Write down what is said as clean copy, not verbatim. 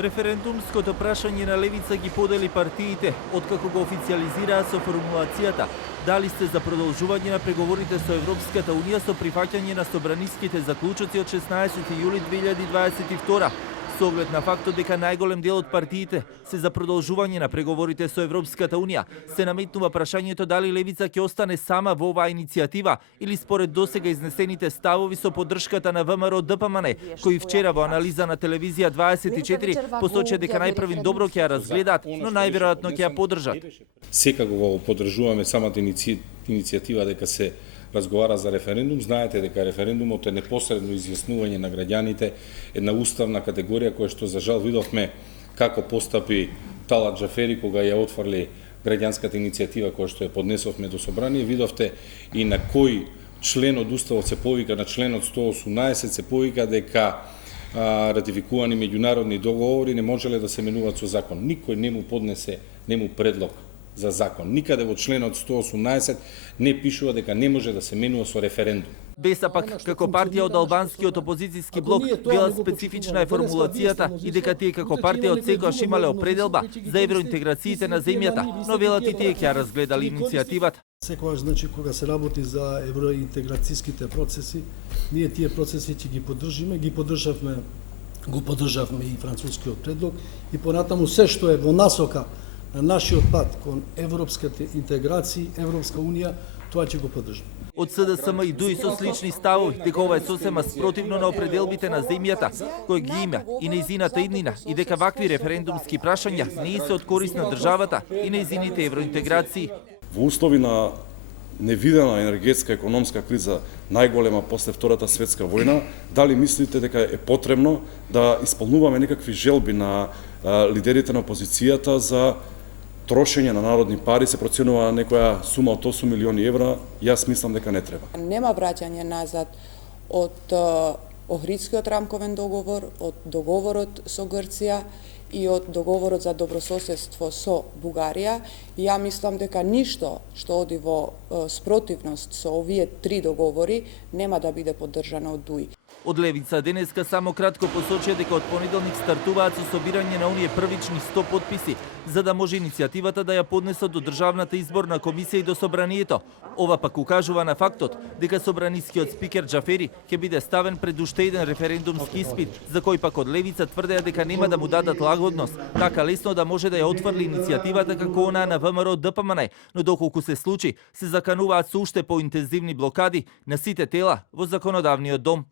Референдумското прашање на левица ги подели партиите, откако го официализираа со формулацијата дали сте за продолжување на преговорите со Европската Унија со прифаќање на собраниските заклучоци од 16 јули 2022, со оглед на фактот дека најголем дел од партиите се за продолжување на преговорите со Европската Унија. Се наметнува прашањето дали левица ќе остане сама во оваа иницијатива или според досега изнесените ставови со поддршката на ВМРО ДПМН, кои вчера во анализа на телевизија 24 посочија дека најпрвин добро ќе ја разгледаат, но најверојатно ќе ја поддржат. Секако го поддржуваме самата иницијатива дека се разговара за референдум. Знаете дека референдумот е непосредно изјаснување на граѓаните, една уставна категорија која што за жал видовме како постапи Талат Џафери кога ја отфрли граѓанската иницијатива која што ја поднесовме до собрание. Видовте и на кој член од уставот се повика, на членот 118 се повика дека ратификувани меѓународни договори не можеле да се менуваат со закон. Никој не му поднесе, не му предлог за закон. Никаде во членот 118 не пишува дека не може да се менува со референдум. Беса пак, како партија од албанскиот опозицијски блок, велат специфична е формулацијата и дека тие како партија од секогаш имале определба за евроинтеграциите на земјата, но велат и тие ќе ја разгледали иницијативата. Секогаш, значи, кога се работи за евроинтеграцијските процеси, ние тие процеси ќе ги поддржиме, го поддржавме и францускиот предлог и понатаму се што е во насока на нашиот пат кон европските интеграции, Европска Унија, тоа ќе го поддржиме. Од СДСМ и ДУИ со слични ставови дека ова е сосема спротивно на определбите на земјата, кој ги има и нејзината иднина и дека вакви референдумски прашања не се од корист на државата и нејзините евроинтеграции. Во услови на невидена енергетска економска криза, најголема после Втората светска војна, дали мислите дека е потребно да исполнуваме некакви желби на лидерите на опозицијата за трошење на народни пари, се проценува некоја сума од 8 милиони евра? Јас мислам дека не треба. Нема враќање назад од Охридскиот рамковен договор, од договорот со Грција и од договорот за добрососедство со Бугарија. Ја мислам дека ништо што оди во спротивност со овие три договори нема да биде поддржано од ДУИ. Од левица денеска само кратко посочија дека од понеделник стартуваат со собирање на оние првични 100 подписи, за да може иницијативата да ја поднесат до Државната изборна комисија и до собранието. Ова пак укажува на фактот дека собранискиот спикер Џафери ќе биде ставен пред уште еден референдумски испит, за кој пак од левица тврдеа дека нема да му дадат лагодност, така лесно да може да ја отфрли иницијативата како онаа на ВМРО ДПМН, но доколку се случи, се закануваат со уште поинтензивни блокади на сите тела во законодавниот дом.